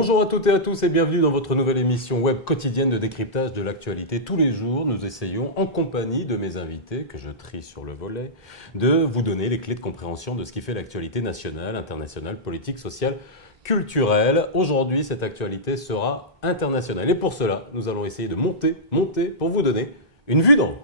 Bonjour à toutes et à tous et bienvenue dans votre nouvelle émission web quotidienne de décryptage de l'actualité. Tous les jours, nous essayons, en compagnie de mes invités, que je trie sur le volet, de vous donner les clés de compréhension de ce qui fait l'actualité nationale, internationale, politique, sociale, culturelle. Aujourd'hui, cette actualité sera internationale. Et pour cela, nous allons essayer de monter pour vous donner une vue d'en haut.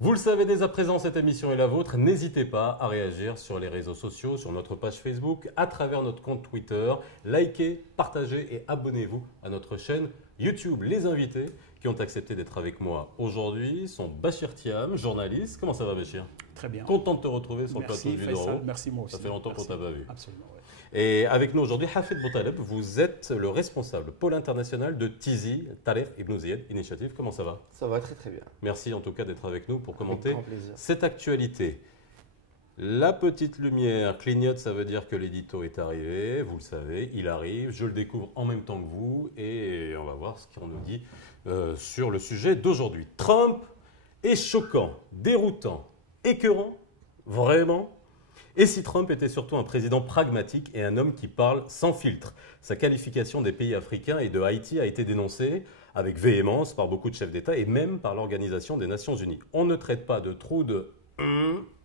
Vous le savez dès à présent, cette émission est la vôtre. N'hésitez pas à réagir sur les réseaux sociaux, sur notre page Facebook, à travers notre compte Twitter. Likez, partagez et abonnez-vous à notre chaîne YouTube. Les invités qui ont accepté d'être avec moi aujourd'hui sont Bachir Thiam, journaliste. Comment ça va, Bachir? Très bien. Content de te retrouver sur le plateau de Vue d'en haut. Merci, moi aussi. Ça fait longtemps qu'on t'a pas vu. Absolument, oui. Et avec nous aujourd'hui, Hafid Boutaleb, vous êtes le responsable pôle international de TIZI, Tarikh Ibn Ziyad Initiative. Comment ça va? Ça va très très bien. Merci en tout cas d'être avec nous pour commenter Avec grand plaisir. cette actualité. La petite lumière clignote, ça veut dire que l'édito est arrivé, vous le savez, il arrive, je le découvre en même temps que vous et on va voir ce qu'on nous dit sur le sujet d'aujourd'hui. Trump est choquant, déroutant, écœurant, vraiment? Et si Trump était surtout un président pragmatique et un homme qui parle sans filtre? Sa qualification des pays africains et de Haïti a été dénoncée avec véhémence par beaucoup de chefs d'État et même par l'Organisation des Nations Unies. On ne traite pas de trou de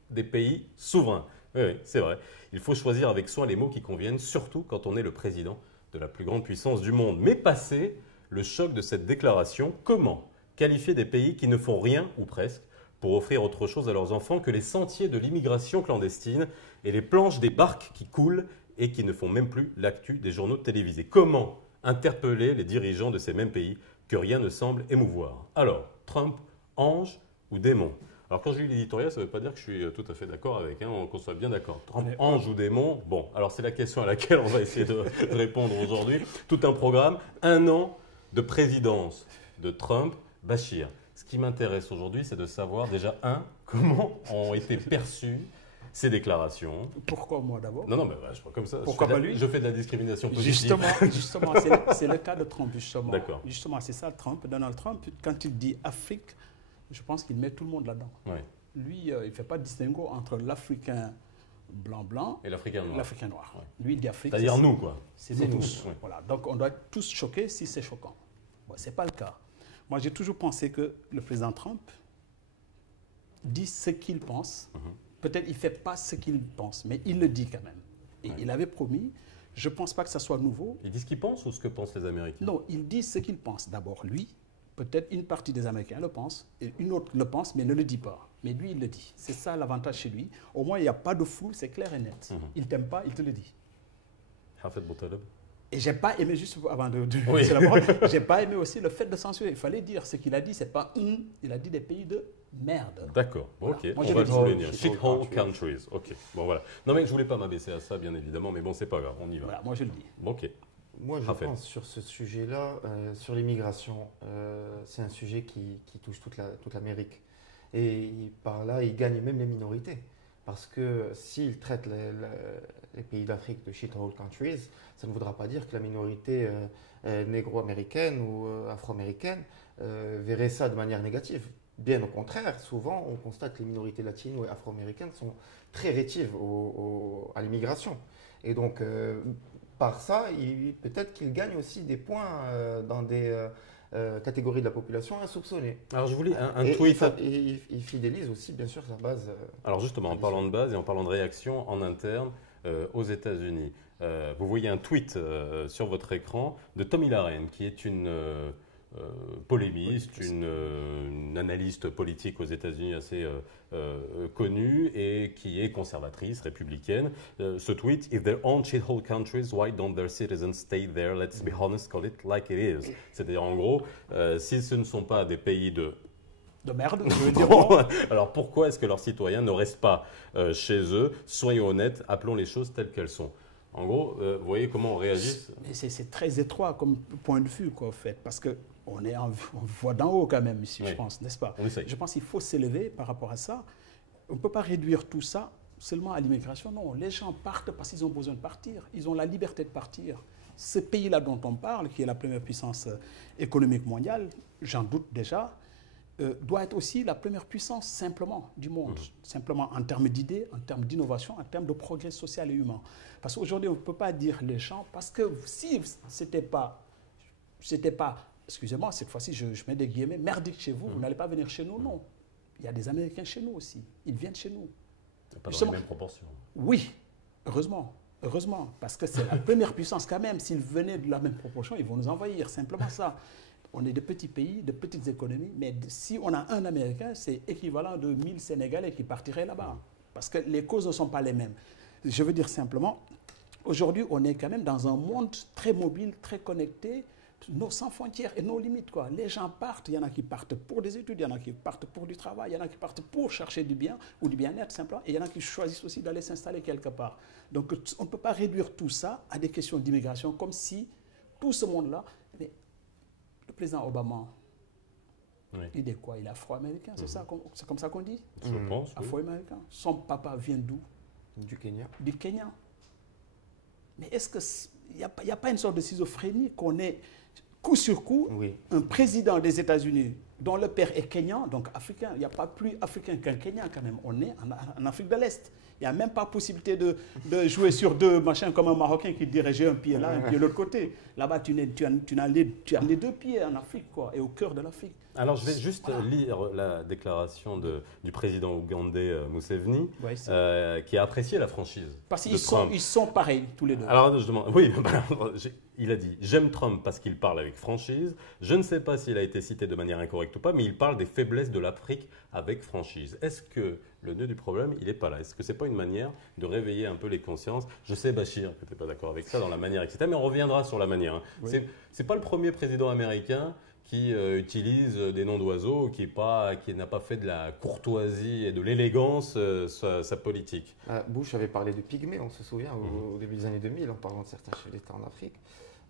des pays souverains. Oui, c'est vrai. Il faut choisir avec soin les mots qui conviennent, surtout quand on est le président de la plus grande puissance du monde. Mais passé le choc de cette déclaration, comment qualifier des pays qui ne font rien, ou presque, pour offrir autre chose à leurs enfants que les sentiers de l'immigration clandestine et les planches des barques qui coulent et qui ne font même plus l'actu des journaux télévisés? Comment interpeller les dirigeants de ces mêmes pays que rien ne semble émouvoir? Alors, Trump, ange ou démon? Alors quand je lis l'éditorial, ça ne veut pas dire que je suis tout à fait d'accord avec, qu'on soit bien d'accord. Trump, ange ou démon? Bon, alors c'est la question à laquelle on va essayer de répondre aujourd'hui. Tout un programme, 1 an de présidence de Trump. Bachir, ce qui m'intéresse aujourd'hui, c'est de savoir déjà, comment ont été perçues ces déclarations. Pourquoi moi d'abord? Non, mais je crois comme ça. Pourquoi pas lui? Je fais de la discrimination positive. Justement, c'est le cas de Trump, justement. D'accord. Justement, c'est ça, Trump. Donald Trump, quand il dit Afrique, je pense qu'il met tout le monde là-dedans. Ouais. Lui, il ne fait pas de distinguo entre l'Africain blanc Et l'Africain noir. L'Africain noir. Ouais. Lui, il dit Afrique. C'est-à-dire nous, quoi. C'est nous tous. Ouais. Voilà. Donc, on doit être tous choqués si c'est choquant. Bon, ce n'est pas le cas. Moi, j'ai toujours pensé que le président Trump dit ce qu'il pense. Peut-être qu'il ne fait pas ce qu'il pense, mais il le dit quand même. Et il avait promis, je ne pense pas que ça soit nouveau. Il dit ce qu'il pense ou ce que pensent les Américains? Non, il dit ce qu'il pense. D'abord, lui, peut-être une partie des Américains le pense, et une autre le pense, mais ne le dit pas. Mais lui, il le dit. C'est ça l'avantage chez lui. Au moins, il n'y a pas de flou, c'est clair et net. Il ne t'aime pas, il te le dit. Hafid Boutaleb. Et j'ai pas aimé, juste avant de oui. la parole, j'ai pas aimé aussi le fait de censurer. Il fallait dire ce qu'il a dit, c'est pas il a dit des pays de merde. D'accord, Voilà. ok, Moi, on je va le le dis. souligner. Shithole countries, ok, bon voilà. Non mais je voulais pas m'abaisser à ça, bien évidemment, mais bon, c'est pas grave, on y va. Voilà, moi je le dis. Ok. Moi, je Parfait. pense sur ce sujet-là, sur l'immigration, c'est un sujet qui touche toute l'Amérique. Et par là, il gagne même les minorités. Parce que s'il traite les pays d'Afrique de shithole countries, ça ne voudra pas dire que la minorité négro-américaine ou afro-américaine verrait ça de manière négative. Bien au contraire, souvent, on constate que les minorités latines ou afro-américaines sont très rétives à l'immigration. Et donc, par ça, peut-être qu'il gagne aussi des points dans des catégories de la population insoupçonnées. Alors je voulais un Et tweet. il fidélise aussi, bien sûr, sa base. Alors justement, en parlant de base et en parlant de réaction en interne aux États-Unis, vous voyez un tweet sur votre écran de Tomi Lahren, qui est une polémiste, une analyste politique aux États-Unis assez connue et qui est conservatrice, républicaine. Ce tweet: If there aren't shithole countries, why don't their citizens stay there? Let's be honest, call it like it is. C'est-à-dire en gros, si ce ne sont pas des pays de merde, je veux dire. alors pourquoi est-ce que leurs citoyens ne restent pas chez eux? Soyons honnêtes, appelons les choses telles qu'elles sont. En gros, vous voyez comment on réagit? C'est très étroit comme point de vue, quoi, en fait, parce qu'on est en voie d'en haut quand même ici, je pense, n'est-ce pas? Je pense qu'il faut s'élever par rapport à ça. On ne peut pas réduire tout ça seulement à l'immigration. Non, les gens partent parce qu'ils ont besoin de partir. Ils ont la liberté de partir. Ce pays-là dont on parle, qui est la première puissance économique mondiale, j'en doute déjà, doit être aussi la première puissance simplement du monde, simplement en termes d'idées, en termes d'innovation, en termes de progrès social et humain. Parce qu'aujourd'hui, on ne peut pas dire les gens, parce que si c'était pas, excusez-moi, cette fois-ci, je mets des guillemets, merdique chez vous, vous n'allez pas venir chez nous, non. Il y a des Américains chez nous aussi, ils viennent chez nous. Pas dans les mêmes proportions. Oui, heureusement, parce que c'est la première puissance quand même. S'ils venaient de la même proportion, ils vont nous envahir, simplement ça. On est de petits pays, de petites économies, mais si on a un Américain, c'est équivalent de 1000 Sénégalais qui partiraient là-bas, parce que les causes ne sont pas les mêmes. Je veux dire simplement, aujourd'hui, on est quand même dans un monde très mobile, très connecté, sans frontières et nos limites, quoi. Les gens partent, il y en a qui partent pour des études, il y en a qui partent pour du travail, il y en a qui partent pour chercher du bien ou du bien-être simplement, et il y en a qui choisissent aussi d'aller s'installer quelque part. Donc on ne peut pas réduire tout ça à des questions d'immigration comme si tout ce monde-là... Mais le président Obama, il est quoi? Il est afro-américain, c'est comme ça qu'on dit? Je pense. Afro-américain. Son papa vient d'où? Du Kenya. Du Kenya. Mais est-ce qu'il n'y a pas une sorte de schizophrénie qu'on ait coup sur coup un président des États-Unis dont le père est kenyan, donc africain? Il n'y a pas plus africain qu'un Kenyan quand même. On est en Afrique de l'Est. Il n'y a même pas possibilité de jouer sur deux machins comme un Marocain qui dirigeait un pied là, un pied de l'autre côté. Là-bas, tu as les deux pieds en Afrique, quoi, et au cœur de l'Afrique. Alors, je vais juste lire la déclaration du président ougandais Museveni, qui a apprécié la franchise. Parce qu'ils sont pareils, tous les deux. Alors, je demande, il a dit « J'aime Trump parce qu'il parle avec franchise. Je ne sais pas s'il a été cité de manière incorrecte ou pas, mais il parle des faiblesses de l'Afrique avec franchise. » Est-ce que le nœud du problème, il n'est pas là? Est-ce que ce n'est pas une manière de réveiller un peu les consciences? Je sais, Bachir, que tu n'es pas d'accord avec ça dans la manière, etc. Mais on reviendra sur la manière. Oui. Ce n'est pas le premier président américain qui utilise des noms d'oiseaux, qui n'a pas fait de la courtoisie et de l'élégance sa politique. Bush avait parlé de pygmées, on se souvient, au début des années 2000, en parlant de certains chefs d'État en Afrique.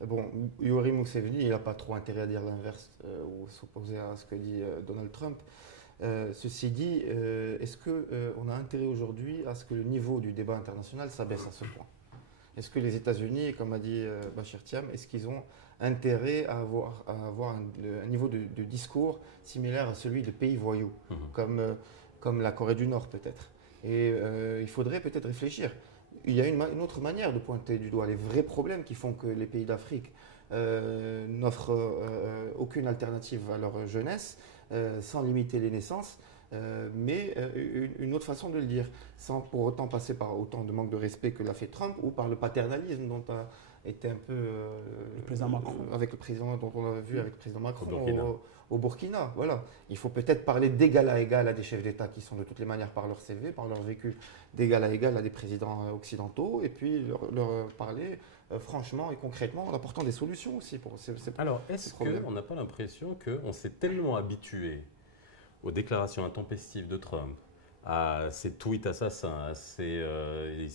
Bon, Yoweri Museveni, il n'a pas trop intérêt à dire l'inverse ou s'opposer à ce que dit Donald Trump. Ceci dit, est-ce qu'on a intérêt aujourd'hui à ce que le niveau du débat international s'abaisse à ce point? Est-ce que les États-Unis, comme a dit Bachir Thiam, est-ce qu'ils ont intérêt à avoir un niveau de discours similaire à celui de pays voyous, comme la Corée du Nord peut-être? Et il faudrait peut-être réfléchir. Il y a une autre manière de pointer du doigt les vrais problèmes qui font que les pays d'Afrique n'offrent aucune alternative à leur jeunesse, sans limiter les naissances, mais une autre façon de le dire, sans pour autant passer par autant de manque de respect que l'a fait Trump ou par le paternalisme dont a été un peu le président Macron. Avec le président dont on a vu avec le président Macron au Burkina. Voilà. Il faut peut-être parler d'égal à égal à des chefs d'État qui sont de toutes les manières par leur CV, par leur vécu, d'égal à égal à des présidents occidentaux, et puis leur parler franchement et concrètement en apportant des solutions aussi pour ces Alors, est-ce qu'on n'a pas l'impression qu'on s'est tellement habitué aux déclarations intempestives de Trump, à ses tweets assassins, c'est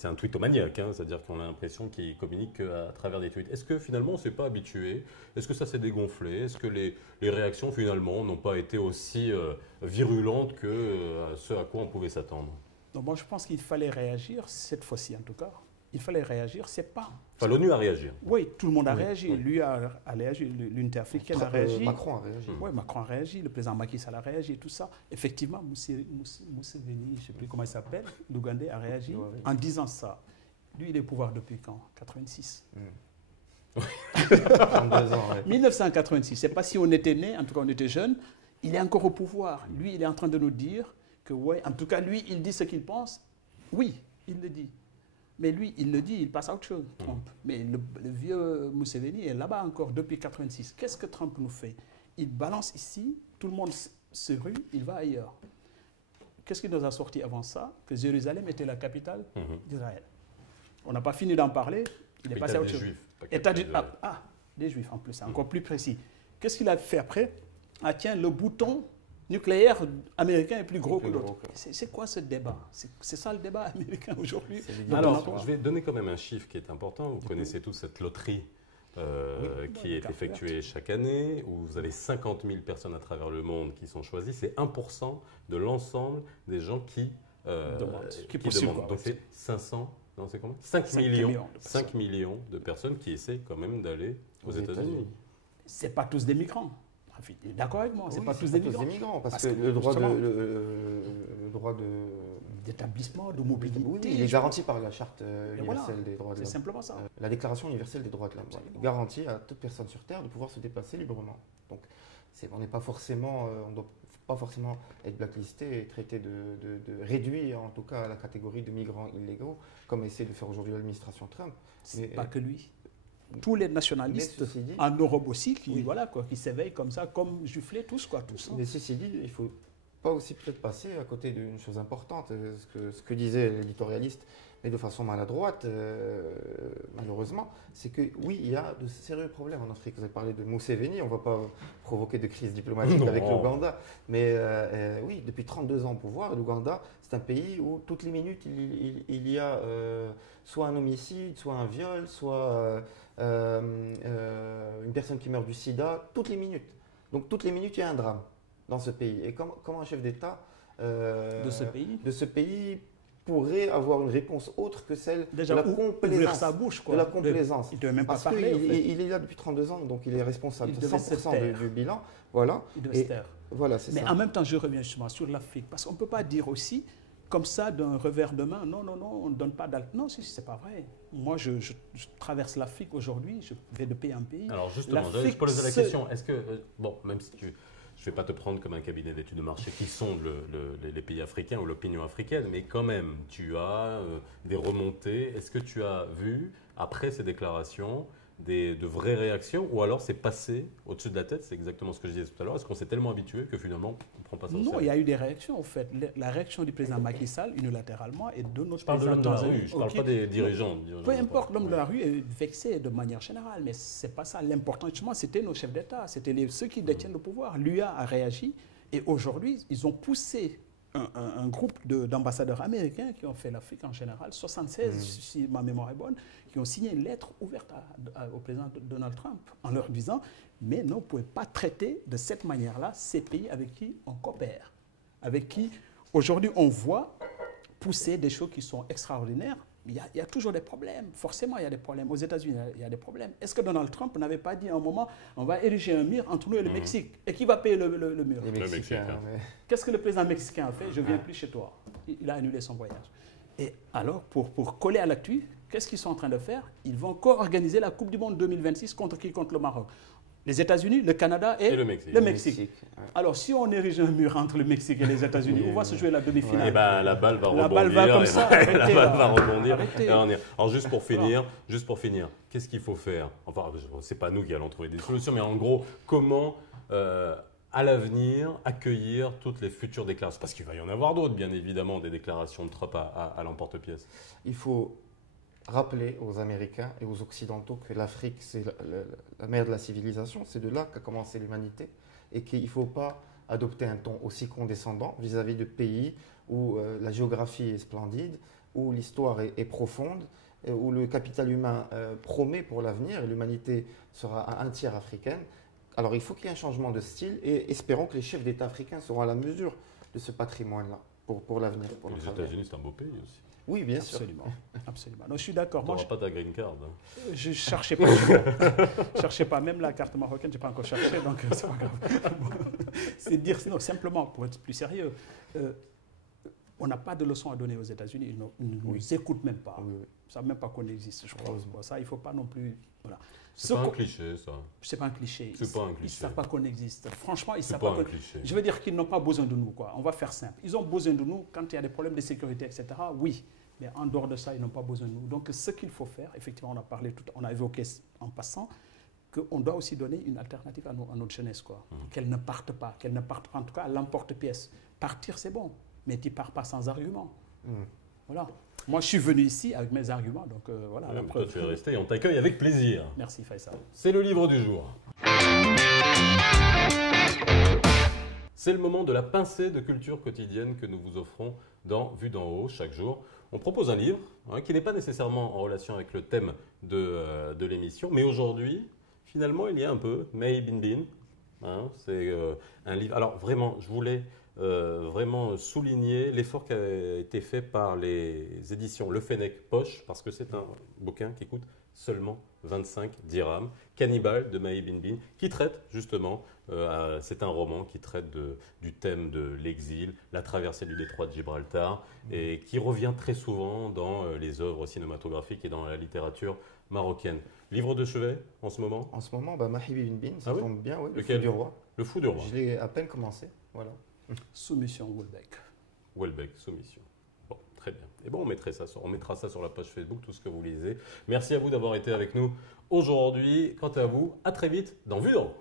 un tweetomaniaque, hein, c'est-à-dire qu'on a l'impression qu'il communique à travers des tweets. Est-ce que finalement on ne s'est pas habitué? Est-ce que ça s'est dégonflé? Est-ce que les réactions finalement n'ont pas été aussi virulentes que ce à quoi on pouvait s'attendre? Donc moi je pense qu'il fallait réagir, cette fois-ci en tout cas. Il fallait réagir, c'est pas... Enfin, l'ONU a réagi. Oui, tout le monde a réagi. Lui a réagi, l'unité africaine a réagi. Macron a réagi. Oui, Macron a réagi, le président Macky Sall a réagi, tout ça. Effectivement, Museveni, je ne sais plus comment il s'appelle, l'Ougandais a réagi en disant ça. Lui, il est au pouvoir depuis quand? 86. 32 ans, 1986, c'est pas si on était né, en tout cas on était jeune, il est encore au pouvoir. Lui, il est en train de nous dire que, ouais, en tout cas, lui, il dit ce qu'il pense. Oui, il le dit. Mais lui, il le dit, il passe à autre chose, Trump. Mais le vieux Museveni est là-bas encore depuis 86. Qu'est-ce que Trump nous fait? Il balance ici, tout le monde se rue, il va ailleurs. Qu'est-ce qui nous a sorti avant ça? Que Jérusalem était la capitale d'Israël. On n'a pas fini d'en parler, il est passé à autre chose. État des Juifs. Des Juifs en plus, c'est encore plus précis. Qu'est-ce qu'il a fait après? Ah tiens, le bouton nucléaire américain est plus gros que l'autre. C'est quoi ce débat? C'est ça le débat américain aujourd'hui. Alors, je vais donner quand même un chiffre qui est important. Vous connaissez tous cette loterie qui est effectuée chaque année, où vous avez 50 000 personnes à travers le monde qui sont choisies. C'est 1% de l'ensemble des gens qui demandent. Donc c'est 500, non c'est combien 5 millions de personnes qui essaient quand même d'aller aux États-Unis. Ce n'est pas tous des migrants. D'accord avec moi, c'est pas tous des migrants. Parce que le droit d'établissement, de mobilité. Oui, il est garanti par la Charte universelle des droits de l'homme. C'est simplement ça. La Déclaration universelle des droits de l'homme garantit à toute personne sur Terre de pouvoir se déplacer librement. Donc, on doit pas forcément être blacklisté et traité de réduit en tout cas à la catégorie de migrants illégaux, comme essaie de faire aujourd'hui l'administration Trump. C'est pas que lui. Tous les nationalistes en Europe aussi qui s'éveillent comme ça, comme Jufflet, tous. Mais ceci dit, il ne faut pas aussi peut-être passer à côté d'une chose importante, ce que disait l'éditorialiste, mais de façon maladroite, malheureusement, c'est que oui, il y a de sérieux problèmes en Afrique. Vous avez parlé de Museveni, on ne va pas provoquer de crise diplomatique avec l'Ouganda, mais oui, depuis 32 ans au pouvoir, l'Ouganda, c'est un pays où toutes les minutes, il y a soit un homicide, soit un viol, soit une personne qui meurt du sida, toutes les minutes. Donc toutes les minutes, il y a un drame dans ce pays. Et comment un chef d'État de ce pays pourrait avoir une réponse autre que celle déjà, de la complaisance. Sa bouche, de la complaisance. Il ne devait même pas Parce parler. Il est là depuis 32 ans, donc il est responsable de 100% du bilan. Voilà. Il devait se taire. Voilà, c'est ça. Mais en même temps, je reviens justement sur l'Afrique, parce qu'on ne peut pas dire aussi, comme ça, d'un revers de main, non, on ne donne pas d'alternative. Non, ce n'est pas vrai. Moi, je traverse l'Afrique aujourd'hui, je vais de pays en pays. Alors justement, je pose la question, est-ce que, même si je ne vais pas te prendre comme un cabinet d'études de marché qui sonde les pays africains ou l'opinion africaine, mais quand même, tu as des remontées. Est-ce que tu as vu, après ces déclarations, de vraies réactions, ou alors c'est passé au-dessus de la tête? C'est exactement ce que je disais tout à l'heure. Est-ce qu'on s'est tellement habitué que finalement, on ne prend pas ça au sérieux? Non, il y a eu des réactions, en fait. La réaction du président Macky Sall, unilatéralement, et de notre président. Je parle de l'homme de la rue, je ne parle pas des dirigeants. Peu importe, l'homme de la rue est vexé de manière générale, mais ce n'est pas ça. L'important, justement, c'était nos chefs d'État, c'était ceux qui détiennent le pouvoir. L'UA a réagi, et aujourd'hui, ils ont poussé un groupe d'ambassadeurs américains qui ont fait l'Afrique en général, 76, si ma mémoire est bonne, qui ont signé une lettre ouverte au président Donald Trump en leur disant « Mais non, vous ne pouvez pas traiter de cette manière-là ces pays avec qui on coopère, avec qui aujourd'hui on voit pousser des choses qui sont extraordinaires. » Il y a toujours des problèmes. Forcément, il y a des problèmes. Aux États-Unis, il y a des problèmes. Est-ce que Donald Trump n'avait pas dit à un moment, on va ériger un mur entre nous et le Mexique? Et qui va payer le mur? Les Mexicains. Qu'est-ce que le président mexicain a fait? Je ne viens plus chez toi. Il a annulé son voyage. Et alors, pour coller à l'actu, qu'est-ce qu'ils sont en train de faire? Ils vont encore organiser la Coupe du Monde 2026 contre qui? Contre le Maroc. Les États-Unis, le Canada et le Mexique. Alors, si on érige un mur entre le Mexique et les États-unis, on va se jouer la demi-finale. Et ben, la balle va rebondir. La balle va comme ça. La balle va rebondir. Alors, juste pour finir, qu'est-ce qu'il faut faire? Enfin, c'est pas nous qui allons trouver des solutions, mais en gros, comment à l'avenir accueillir toutes les futures déclarations? Parce qu'il va y en avoir d'autres, bien évidemment, des déclarations de Trump à l'emporte-pièce. Il faut rappeler aux Américains et aux Occidentaux que l'Afrique, c'est la mère de la civilisation, c'est de là qu'a commencé l'humanité, et qu'il ne faut pas adopter un ton aussi condescendant vis-à-vis de pays où la géographie est splendide, où l'histoire est profonde, où le capital humain promet pour l'avenir, et l'humanité sera un tiers africaine. Alors il faut qu'il y ait un changement de style, et espérons que les chefs d'État africains seront à la mesure de ce patrimoine-là pour l'avenir. Les États-Unis, c'est un beau pays aussi. Oui, bien sûr. Absolument. Non, je suis d'accord. Tu n'auras pas ta green card. Je ne cherchais pas. Cherchais pas. Même la carte marocaine, je n'ai pas encore cherché, donc c'est pas grave. C'est dire, non, simplement, pour être plus sérieux, on n'a pas de leçons à donner aux États-Unis. Ils ne nous écoutent même pas. Ils ne savent même pas qu'on existe, je crois. Bon, ça, il ne faut pas non plus... Voilà. C'est pas un cliché, ça. C'est pas un cliché. C'est pas un cliché. Ils ne savent pas qu'on existe. Franchement, ils ne savent pas pas un cliché. Je veux dire qu'ils n'ont pas besoin de nous, quoi. On va faire simple. Ils ont besoin de nous quand il y a des problèmes de sécurité, etc. Oui. Mais en dehors de ça, ils n'ont pas besoin de nous. Donc, ce qu'il faut faire, effectivement, on a évoqué en passant, qu'on doit aussi donner une alternative à notre jeunesse, quoi. Qu'elle ne parte pas, en tout cas à l'emporte-pièce. Partir, c'est bon, mais tu ne pars pas sans argument. Voilà. Moi, je suis venu ici avec mes arguments, donc voilà. La preuve. Toi, tu es resté et on t'accueille avec plaisir. Merci, Faisal. C'est le livre du jour. C'est le moment de la pincée de culture quotidienne que nous vous offrons dans Vue d'en haut chaque jour. On propose un livre qui n'est pas nécessairement en relation avec le thème de l'émission, mais aujourd'hui, finalement, il y a un peu May Bin Bin. C'est un livre. Alors vraiment, je voulais vraiment souligner l'effort qui a été fait par les éditions Le Fennec Poche, parce que c'est un bouquin qui coûte seulement 25 dirhams. Cannibal de Mahi Bin Bin, qui traite justement, c'est un roman qui traite du thème de l'exil, la traversée du détroit de Gibraltar, et qui revient très souvent dans les œuvres cinématographiques et dans la littérature marocaine. Livre de chevet en ce moment? En ce moment, Mahi Bin Bin, ça tombe bien, oui, Le Lequel? Fou du Roi. Le Fou du Roi. Je l'ai à peine commencé, voilà. Soumission Houellebecq. Houellebecq, Soumission. Bon, très bien. Et bon, on mettra ça sur la page Facebook, tout ce que vous lisez. Merci à vous d'avoir été avec nous aujourd'hui. Quant à vous, à très vite dans Vue d'en haut.